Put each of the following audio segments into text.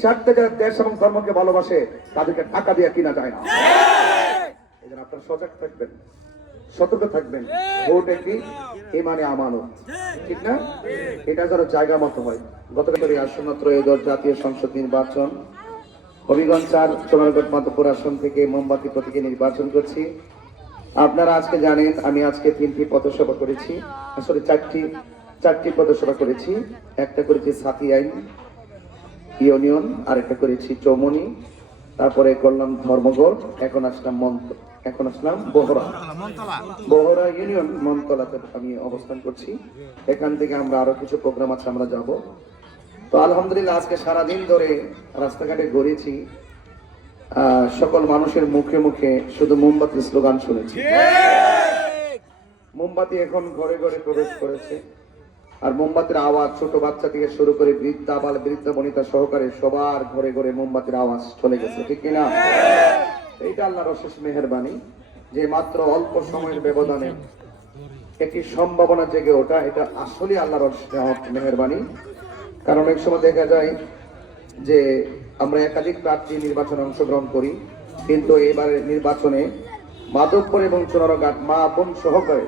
স্বার্থে যারা দেশ এবং ধর্মকে ভালোবাসে তাদেরকে টাকা দিয়ে কিনা যায় না। এই জন্য আপনারা সজাগ থাকবেন, সতর্ক থাকবেন। ভোট একটি ইমানে আমানত, ঠিক না? এটা যেন জায়গা মতো হয়। গতকাল আসন্ন ত্রয়োদশ জাতীয় সংসদ নির্বাচন, হবিগঞ্জ ৪ সোনারগঞ্জ মাধবপুর আসন থেকে মোমবাতি প্রতীকে নির্বাচন করছি। আপনারা আজকে জানেন আমি আজকে ৩টি পথসভা করেছি, আসলে চারটি পথসভা করেছি। একটা করেছি সাতিয়াইন ইউনিয়ন, আরেকটা করেছি চৌমনি, তারপরে করলাম ধর্মগড়, এখন আসলাম বহরা ইউনিয়ন মনতলাতে আমি অবস্থান করছি। এখান থেকে আমরা আরো কিছু প্রোগ্রাম আছে, আমরা যাব। তো আলহামদুলিল্লাহ আজকে সারাদিন ধরে রাস্তাঘাটে ঘুরেছি, সকল মানুষের মুখে মুখে শুধু মোমবাতির স্লোগান শুনেছি। মোমবাতি এখন ঘরে ঘরে প্রবেশ করেছে, আর মোমবাতির আওয়াজ ছোট বাচ্চা থেকে শুরু করে বৃদ্ধা বনিতা সহকারে সবার ঘরে ঘরে মোমবাতির আওয়াজ চলে গেছে, ঠিক কিনা? এইটা আল্লাহর অশেষ মেহেরবানি যে মাত্র অল্প সময়ের ব্যবধানে একটি সম্ভাবনা জেগে ওঠা, এটা আসলে আল্লাহর মেহেরবানি। কারণ অনেক সময় দেখা যায় যে আমরা একাধিক প্রার্থী নির্বাচনে অংশগ্রহণ করি, কিন্তু এবারের নির্বাচনে মাধবপুর এবং চুনারঘাট মা বোন সহকারে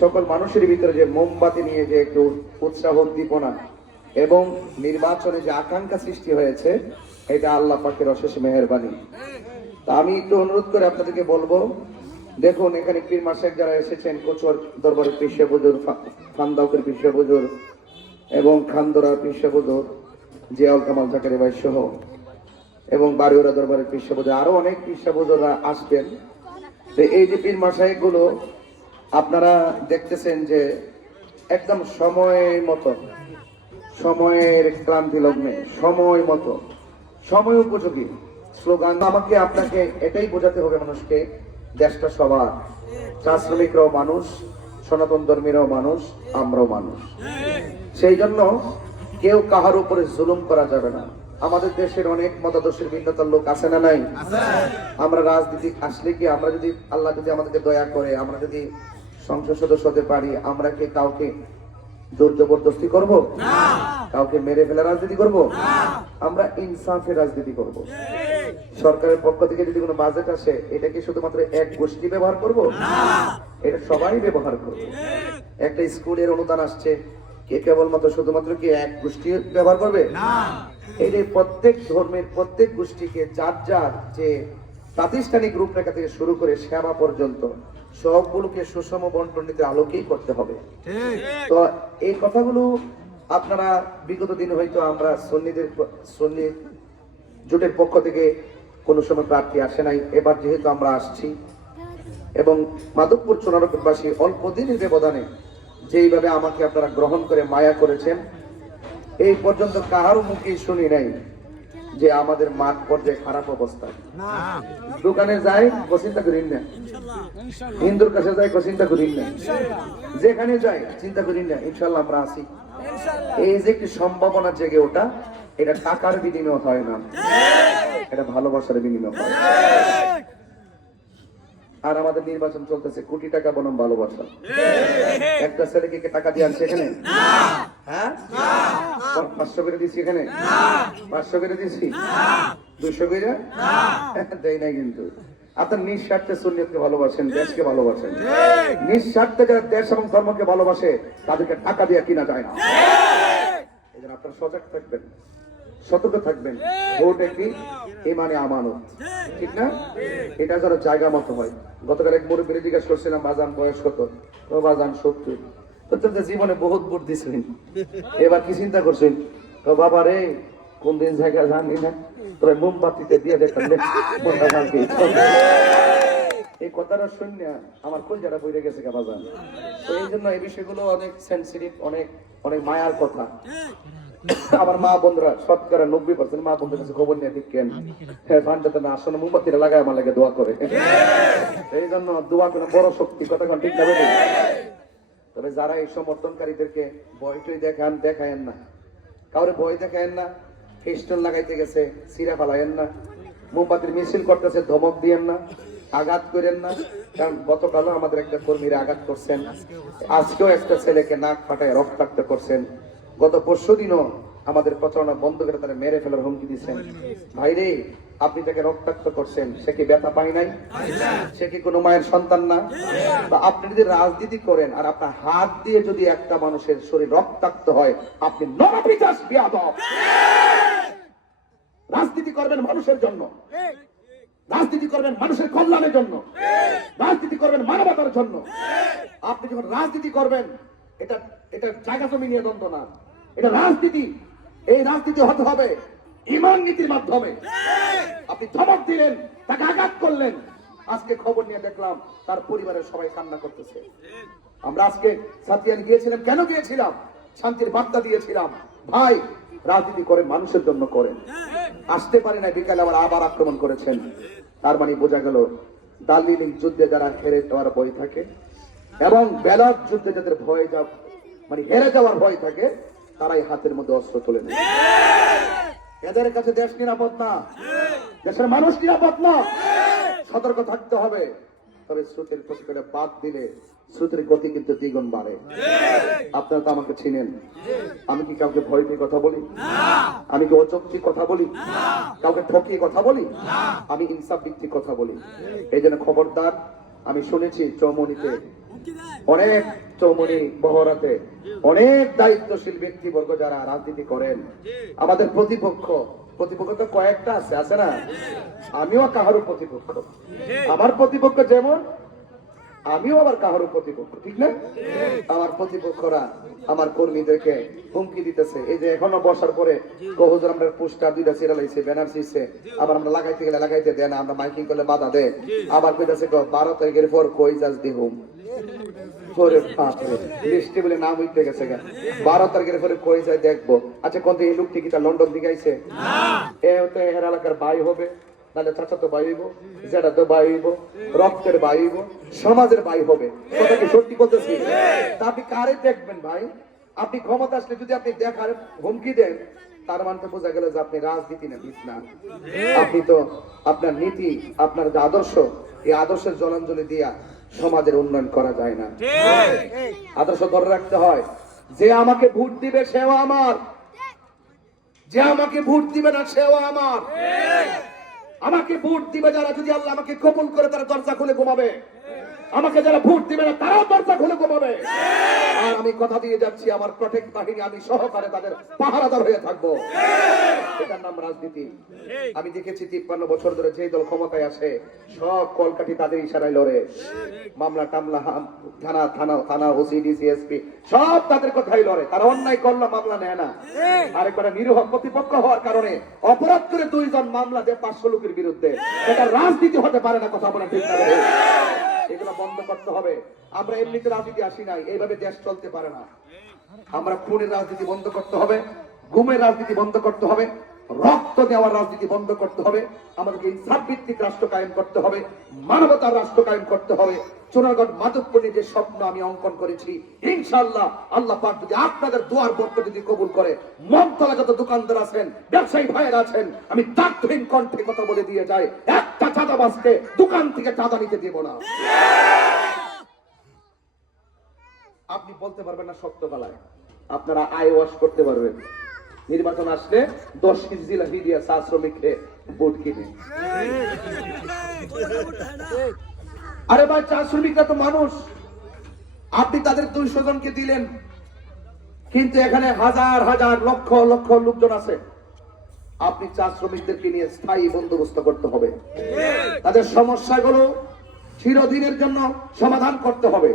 সকল মানুষের ভিতরে যে মোমবাতি নিয়ে যে একটু উৎসাহ উদ্দীপনা এবং নির্বাচনে যে আকাঙ্ক্ষা সৃষ্টি হয়েছে, এটা আল্লাহ পাকের অশেষ মেহেরবানি। তা আমি একটু অনুরোধ করে আপনাদেরকে বলবো, দেখুন এখানে পীর মাসেক যারা এসেছেন, কচুয়ার দরবারের পীর সাহেব হুজুর, খানদাউকের পীর সাহেব হুজুর এবং খানদরার পীর সাহেব হুজুর, জিয়াউল কামাল জাকারি ভাই সহ, এবং বাড়িওরা দরবারের পীর সাহেব হুজুর, আরো অনেক পীর সাহেব হুজুররা আসবেন। এই যে পীর মাসায়েক গুলো আপনারা দেখতেছেন যে একদম সময় মতো, সময়ের ক্লান্তি লগ্নে সময় মতো, সময় উপযোগী স্লোগান। আমাকে আপনাকে এটাই বোঝাতে হবে মানুষকে, দেশটা সবার, চা শ্রমিকরাও মানুষ, সনাতন ধর্মীরাও মানুষ, আমরাও মানুষ। সেই জন্য কেউ কাহার উপরে জুলুম করা যাবে না। আমাদের দেশের অনেক মতাদর্শের ভিন্নতার লোক আছে না নাই? আমরা রাজনীতি আসলে কি, আমরা যদি আল্লাহ যদি আমাদেরকে দয়া করে, আমরা যদি সংসদ সদস্য হতে পারি, আমরা কি কাউকে জোর জবরদস্তি করব? কাউকে মেরে ফেলে রাজনীতি করব? আমরা ইনসাফের রাজনীতি করব। সরকারের পক্ষ থেকে যদি কোনো বাজেট আসে, এটা কি শুধুমাত্র এক গোষ্ঠী ব্যবহার করব? এটা সবাই ব্যবহার করব। একটা স্কুলের অনুদান আসছে, কে কেবলমাত্র শুধুমাত্র কি এক গোষ্ঠী ব্যবহার করবে? এই যে প্রত্যেক ধর্মের প্রত্যেক গোষ্ঠীকে যার যার যে প্রাতিষ্ঠানিক রূপরেখা থেকে শুরু করে সেবা পর্যন্ত সবগুলোকে সুষম বন্টন নীতির আলোকেই করতে হবে। তো এই কথাগুলো আপনারা বিগত দিনে হয়তো আমরা সুন্নি জোটের পক্ষ থেকে কোনো সময় প্রার্থী আসে নাই, এবার যেহেতু আমরা আসছি এবং মাধবপুর চুনারঘাটবাসী অল্প দিনের ব্যবধানে যেইভাবে আমাকে আপনারা গ্রহণ করে মায়া করেছেন, এই পর্যন্ত কাহারও মুখেই শুনি নাই যে আমাদের মাঠ পর্যায়ে খারাপ অবস্থা। দোকানে যাই চিন্তা করিন না, হিন্দুর কাছে যাই চিন্তা করিন না, যেখানে যাই চিন্তা করিন না, ইনশাল্লাহ আমরা আছি। এই যে একটি সম্ভাবনা জেগে ওঠা, এটা টাকার বিনিময় হয় না, এটা ভালোবাসার বিনিময় হয়। আর আমাদের নির্বাচন চলতেছে কোটি টাকা বনাম ভালোবাসা। একটা ছেলেকে টাকা দিয়ে আনছে এখানে? হ্যাঁ, 500 করে দিচ্ছি এখানে, 500 করে দিচ্ছি, 200 করে দেয় নাই। কিন্তু আপনার নিঃস্বার্থে সুন্নিয়তকে ভালোবাসেন, দেশকে ভালোবাসেন। নিঃস্বার্থে যারা দেশ এবং ধর্মকে ভালোবাসে তাদেরকে টাকা দিয়ে কিনা যায় না। এই জন্য আপনারা সজাগ থাকবেন, সতর্ক থাকবেন। ভোট একটি ইমানে আমানত, ঠিক না? এটা যেন জায়গা মতো হয়। গতকাল এক মুরব্বী জিজ্ঞাসা করছিলাম, বাজান বয়স কত? তো বাজান 70। তো জীবনে বহুত ভোট দিছিলেন, এবার কি চিন্তা করছেন? তো বাবা রে, কোন দিন জায়গা জানি না, তোরা মোমবাতিতে দিয়ে দেখেন। এই কথাটা শুনে আমার কলজাটা বইরে গেছে বাজান। তো এই জন্য এই বিষয়গুলো অনেক সেন্সিটিভ, অনেক অনেক মায়ার কথা। আমার মা বন্ধুরা শতকরা 90% মা বন্ধুর কাছে খবর নিয়ে দেখেন, ফান্ডাতে না আসলে মোমবাতিটা লাগায় আমার লাগে দোয়া করে। এই জন্য দোয়া করে বড় শক্তি, কথা ঠিক না? তবে যারা এই সমর্থনকারীদেরকে ভয় টয় দেখায়েন না, কাউরে ভয় দেখায়েন না, ফেস্টন লাগাইতে গেছে সিরা ফালায়েন না, মোমবাতির মিছিল করতেছে ধমক দিয়েন না, আঘাত করেন না। কারণ গতকালও আমাদের একটা কর্মীরা আঘাত করছেন, আজকেও একটা ছেলেকে নাক ফাটায় রক্তাক্ত করছেন, গত পরশুদিনও আমাদের প্রচারণা বন্ধ করে তারা মেরে ফেলার হুমকি দিচ্ছেন। ভাই রে, আপনি তাকে রক্তাক্ত করছেন, সে কি ব্যথা পায় নাই? সে কি কোনো মায়ের সন্তান না? বা আপনি যদি রাজনীতি করেন আর আপনার হাত দিয়ে যদি একটা মানুষের শরীর রক্তাক্ত হয়, আপনি নরপিশাচ বেয়াদব। রাজনীতি করবেন মানুষের জন্য, রাজনীতি করবেন মানুষের কল্যাণের জন্য, রাজনীতি করবেন মানবতার জন্য। আপনি যখন রাজনীতি করবেন, এটা এটা জায়গা জমি নিয়ে দ্বন্দ্ব না, এটা রাজনীতি। এই রাজনীতি হতে হবে ঈমান নীতির মাধ্যমে। আপনি ধমক দিলেন, তাকে আঘাত করলেন, আজকে খবর নিয়ে দেখলাম তার পরিবারের সবাই কান্না করতেছে। আমরা আজকে সাতিয়ান গিয়েছিলাম, কেন গিয়েছিলাম? শান্তির বার্তা দিয়েছিলাম। ভাই, রাজনীতি করে মানুষের জন্য করেন। আসতে পারে না, বিকালে আবার আক্রমণ করেছেন। তার মানে বোঝা গেল দার্জিলিং যুদ্ধে যারা হেরে যাওয়ার ভয় থাকে এবং ব্যালট যুদ্ধে যাদের ভয় মানে হেরে যাওয়ার ভয় থাকে, তারাই হাতের মধ্যে অস্ত্র তুলে নেয়। এদের কাছে দেশ নিরাপদ না, দেশের মানুষ নিরাপদ না। সতর্ক থাকতে হবে। তবে স্রোতের প্রতিক্রিয়া বাদ দিলে স্রোতের গতি কিন্তু দ্বিগুণ বাড়ে। আপনারা তো আমাকে চিনেন। আমি কি কাউকে ভয় পেয়ে কথা বলি? আমি কি অযৌক্তিক কথা বলি? কাউকে ঠকিয়ে কথা বলি? আমি ইনসাফ ভিত্তিক কথা বলি। এই জন্য খবরদার। আমি শুনেছি চৌমনিতে অনেক, চৌমনি বহরাতে অনেক দায়িত্বশীল ব্যক্তিবর্গ যারা রাজনীতি করেন, আমাদের প্রতিপক্ষ তো কয়েকটা আছে না? আমিও কাহারও প্রতিপক্ষ। আমার প্রতিপক্ষ যেমন, আমিও আবার কাহারও প্রতিপক্ষ, ঠিক না? আমার প্রতিপক্ষরা আমার কর্মীদেরকে হুমকি দিতেছে। এই যে এখনো বসার পরে কহুজুর আমরা পোস্টার দুইটা সিরালাইছে, ব্যানার দিচ্ছে, আবার আমরা লাগাইতে গেলে লাগাইতে দেয় না, আমরা মাইকিং করলে বাধা দেয়। আবার কইতাছে 12 তারিখের পর কই যাস দিহুম। 12 তারিখের পরে কই যায় দেখবো। আচ্ছা, কোন এই লোকটি কি লন্ডন দিকে আইছে? এর এলাকার ভাই হবে, নাহলে চাচা তো ভাই হইব, জেঠা তো ভাই হইব, রক্তের ভাই হইব, সমাজের ভাই হবে। কথা কি সত্যি বলতেছি? তা আপনি কারে দেখবেন ভাই? আপনি ক্ষমতা আসলে যদি আপনি দেখার হুমকি দেন, তার মানে তো বোঝা গেল যে আপনি রাজনীতি না। আপনি তো আপনার নীতি, আপনার যে আদর্শ, এই আদর্শের জলাঞ্জলি দিয়া সমাজের উন্নয়ন করা যায় না। আদর্শ ধরে রাখতে হয়। যে আমাকে ভোট দিবে সেও আমার, যে আমাকে ভোট দিবে না সেও আমার। আমাকে ভোট দিবে যারা, যদি আল্লাহ আমাকে কবুল করে, তারা দরজা খুলে ঘুমাবে। আমাকে যারা ভোট দিবে না, তারাও দরজা খুলে ঘুমাবে। আর আমি কথা দিয়ে যাচ্ছি, আমার প্রটেক্ট বাহিনী, আমি সহকারে তাদের পাহারাদার হয়ে থাকবো। এটার নাম রাজনীতি। আমি দেখেছি 53 বছর ধরে যে দল ক্ষমতায় আসে, সব কলকাঠি তাদের ইশারায় লড়ে। মামলা টামলা, থানা ওসি ডিসি এসপি সব তাদের কথাই লড়ে। তারা অন্যায় করলে মামলা নেয় না। আরেকবার নিরীহ প্রতিপক্ষ হওয়ার কারণে অপরাধ করে 2 জন মামলা দেয় 500 লোকের বিরুদ্ধে। এটা রাজনীতি হতে পারে না। কথা বলা ঠিক না? এগুলো বন্ধ করতে হবে। আমরা এমনিতে রাজনীতি আসি নাই, এইভাবে দেশ চলতে পারে না। আমরা খুনের রাজনীতি বন্ধ করতে হবে, গুমের রাজনীতি বন্ধ করতে হবে, রক্ত দেওয়ার রাজনীতি বন্ধ করতে হবে। আমাদেরকে ইনসাফ ভিত্তিক রাষ্ট্র কায়েম করতে হবে, মানবতার রাষ্ট্র কায়েম করতে হবে। চুনাগড় মাধবপুরে যে স্বপ্ন আমি অঙ্কন করেছি, ইনশাআল্লাহ আল্লাহ পাক যদি আপনাদের দোয়ার বরকত যদি কবুল করে, মনতলা যত দোকানদার আছেন, ব্যবসায়ী ভাইয়েরা আছেন, আমি দাঁতহীন কণ্ঠে কথা বলে দিয়ে যাই, একটা চাঁদাবাজকে দোকান থেকে চাঁদা নিতে দেব না। আপনি বলতে পারবেন না সত্য বেলায়, আপনারা আই ওয়াশ করতে পারবেন। নির্বাচন আসলে 10 কেজি জিলাপি দিয়ে চা শ্রমিককে ভোট কিনে। আরে ভাই, চা শ্রমিকরা তো মানুষ। আপনি তাদের 200 জনকে দিলেন, কিন্তু এখানে হাজার হাজার লক্ষ লক্ষ লোকজন আছে। আপনি চা শ্রমিকদেরকে নিয়ে স্থায়ী বন্দোবস্ত করতে হবে। তাদের সমস্যাগুলো চিরদিনের জন্য সমাধান করতে হবে।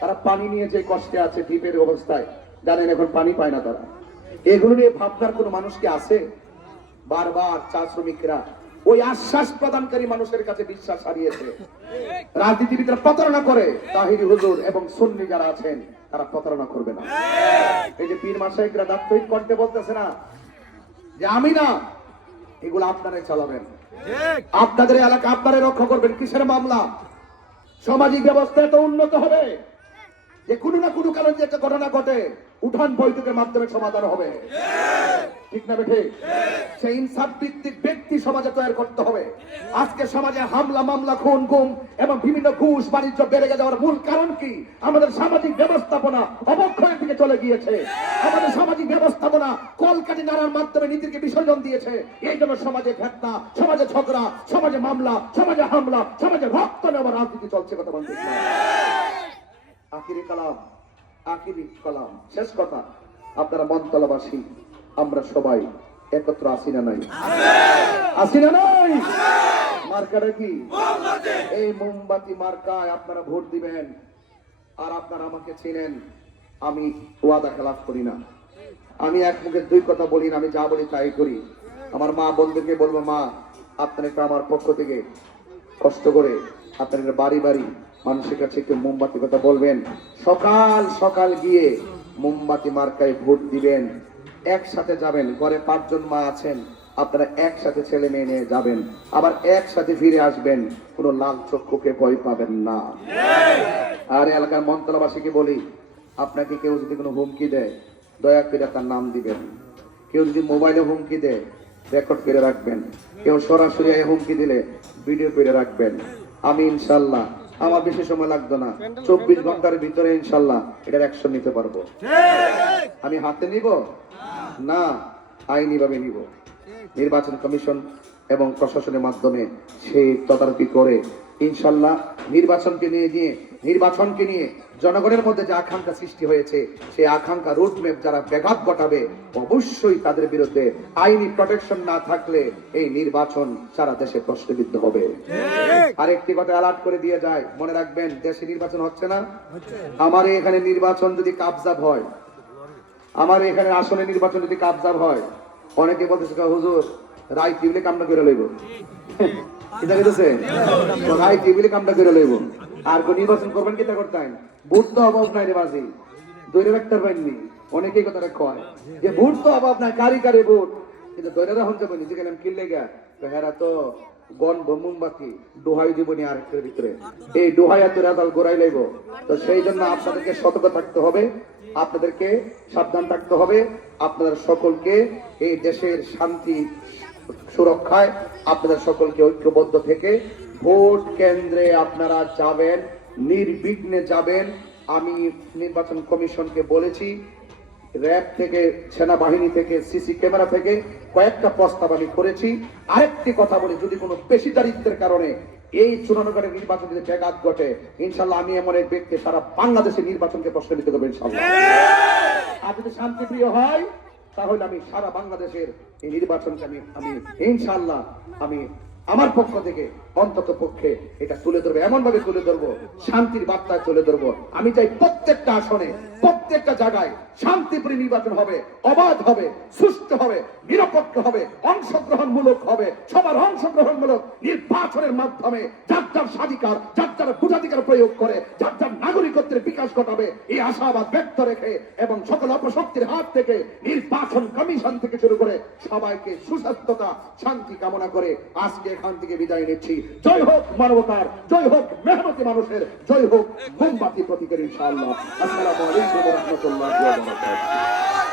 তারা পানি নিয়ে যে কষ্টে আছে, দ্বীপের অবস্থায়, জানেন এখন পানি পায় না তারা। এগুলো নিয়ে ভাবনার কোন মানুষ কি আছে? বারবার চা শ্রমিকরা ওই আশ্বাস প্রদানকারী মানুষের কাছে বিশ্বাস হারিয়েছে। রাজনীতিবিদরা প্রতারণা করে, তাহিরি হুজুর এবং সুন্নি যারা আছেন তারা প্রতারণা করবে না। এই যে পীর মাশায়েখরা দাপ্তরিক কণ্ঠে বলতেছে না যে আমি না, এগুলো আপনারাই চালাবেন, আপনাদের এলাকা আপনারাই রক্ষা করবেন। কিসের মামলা? সামাজিক ব্যবস্থা এত উন্নত হবে যে কোনো না কোনো কারণে যে একটা ঘটনা ঘটে, উঠান বৈঠকের মাধ্যমে সমাধান হবে। ঠিক না বেঠে? সেই ইনসাফ ভিত্তিক ব্যক্তি সমাজে তৈরি করতে হবে। আজকে সমাজে হামলা মামলা খুন গুম এবং বিভিন্ন ঘুষ বাণিজ্য বেড়ে যাওয়ার মূল কারণ কি? আমাদের সামাজিক ব্যবস্থাপনা অবক্ষয়ের দিকে চলে গিয়েছে। আমাদের সামাজিক ব্যবস্থাপনা কলকাঠি নাড়ার মাধ্যমে নীতিকে বিসর্জন দিয়েছে। এই জন্য সমাজে ফেতনা, সমাজে ঝগড়া, সমাজে মামলা, সমাজে হামলা, সমাজে রক্ত নেওয়ার রাজনীতি চলছে। কথা বলতে আখিরি কালাম শেষ কথা, আপনারা মনতলাবাসী আমরা সবাই একত্র আসি না নাই? আসি না নাই? মার্কাটা কি? এই মোমবাতি মার্কায় আপনারা ভোট দিবেন। আর আপনারা আমাকে চিনেন, আমি ওয়াদা খেলাফ করি না, আমি এক মুখে দুই কথা বলি না, আমি যা বলি তাই করি। আমার মা বোনদেরকে বলবো, মা আপনারা আমার পক্ষ থেকে কষ্ট করে আপনারা বাড়ি বাড়ি মানুষের কাছে একটু মোমবাতি কথা বলবেন, সকাল সকাল গিয়ে মোমবাতি মার্কায় ভোট দিবেন। একসাথে যাবেন, ঘরে 5 জন মা আছেন, আপনারা একসাথে ছেলে মেয়ে নিয়ে যাবেন, আবার একসাথে ফিরে আসবেন, কোনো লাল চক্ষুকে ভয় পাবেন না। আর এলাকার মন্তলাবাসীকে বলি, আপনাকে কেউ যদি কোনো হুমকি দেয় দয়া করে তার নাম দিবেন। কেউ যদি মোবাইলে হুমকি দেয় রেকর্ড করে রাখবেন। কেউ সরাসরি হুমকি দিলে ভিডিও করে রাখবেন। আমি ইনশাল্লাহ, আমার বেশি সময় লাগতো না, 24 ঘন্টার ভিতরে ইনশাল্লাহ এটার অ্যাকশন নিতে পারবো। আমি হাতে নিব না, আইনি ভাবে নিব। নির্বাচন কমিশন এবং প্রশাসনের মাধ্যমে সেই তদারকি করে ইনশাল্লাহ নির্বাচনকে নিয়ে জনগণের মধ্যে যে আকাঙ্ক্ষা সৃষ্টি হয়েছে, সেই আকাঙ্ক্ষা রুটম্যাপ যারা ব্যাঘাত ঘটাবে অবশ্যই তাদের বিরুদ্ধে আইনি প্রোটেকশন না থাকলে এই নির্বাচন সারা দেশে প্রশ্নবিদ্ধ হবে। আরেকটি কথা অ্যালার্ট করে দিয়ে যায়, মনে রাখবেন, দেশে নির্বাচন হচ্ছে না, আমার এখানে নির্বাচন যদি কাবজাব হয়, আমার এখানে আসলে নির্বাচন যদি কাবজাব হয়, অনেকে বলতেছে হুজুর রায় টিভিলে কামটা করে লইব, রায় টিভিলে কামটা করে লইব, আর নির্বাচন করবেন কিতা করতে হয়? ভোট তো অভাব নাই রে বাজি, দৈরে রাখতে পারেননি। অনেকেই কথাটা কয় যে ভোট তো অভাব নাই, কারি কারি ভোট, কিন্তু দৈরে রাখতে পারেনি। যেখানে আমি কিনলে গা হেরা তো গন মোমবাতি ডোহাই দিবনি আরেকটার ভিতরে, এই ডোহাই এত রেজাল গোড়াই লইব। তো সেই জন্য আপনাদেরকে সতর্ক থাকতে হবে, আপনাদেরকে সাবধান থাকতে হবে। আপনাদের সকলকে এই দেশের শান্তি সুরক্ষায় আপনাদের সকলকে ঐক্যবদ্ধ থেকে ভোট কেন্দ্রে আপনারা যাবেন, নির্বিঘ্নে যাবেন। আমি নির্বাচন কমিশনকে বলেছি, র্যাব থেকে, সেনাবাহিনী থেকে, সিসি ক্যামেরা থেকে কয়েকটা প্রস্তাব আমি করেছি। আরেকটি কথা বলি, যদি কোনো পেশিদারিত্বের কারণে এই চূড়ান্তকারের নির্বাচন যদি ব্যাঘাত ঘটে, ইনশাল্লাহ আমি এমন এক ব্যক্তি সারা বাংলাদেশের নির্বাচনকে প্রশ্নবিদ্ধ করবো ইনশাল্লাহ। আর যদি শান্তিপ্রিয় হয় তাহলে আমি সারা বাংলাদেশের এই নির্বাচনকে আমি ইনশাল্লাহ আমি আমার পক্ষ থেকে অন্তত পক্ষে এটা তুলে ধরবো, এমন ভাবে তুলে ধরবো, শান্তির বার্তায় তুলে ধরবো। আমি চাই প্রত্যেকটা আসনে, প্রত্যেকটা জায়গায় শান্তিপ্রিয় নির্বাচন হবে, অবাধ হবে, সুষ্ঠু হবে, নিরপেক্ষ হবে, অংশগ্রহণমূলক হবে। সবার অংশগ্রহণমূলক নির্বাচনের মাধ্যমে যার যার স্বাধিকার, যার যার ভোটাধিকার প্রয়োগ করে যার যার নাগরিকত্বের বিকাশ ঘটাবে, এই আশাবাদ ব্যক্ত রেখে এবং সকল অপশক্তির হাত থেকে নির্বাচন কমিশন থেকে শুরু করে সবাইকে সুস্বাস্থ্যতা, শান্তি কামনা করে আজকে এখান থেকে বিদায় নিচ্ছি। জয় হোক মানবতার, জয় হোক মেহনতি মানুষের, জয় হোক মোমবাতি প্রতীকের ইনশাআল্লাহ। আসসালামু আলাইকুম ওয়া রাহমাতুল্লাহি ওয়া বারাকাতুহু।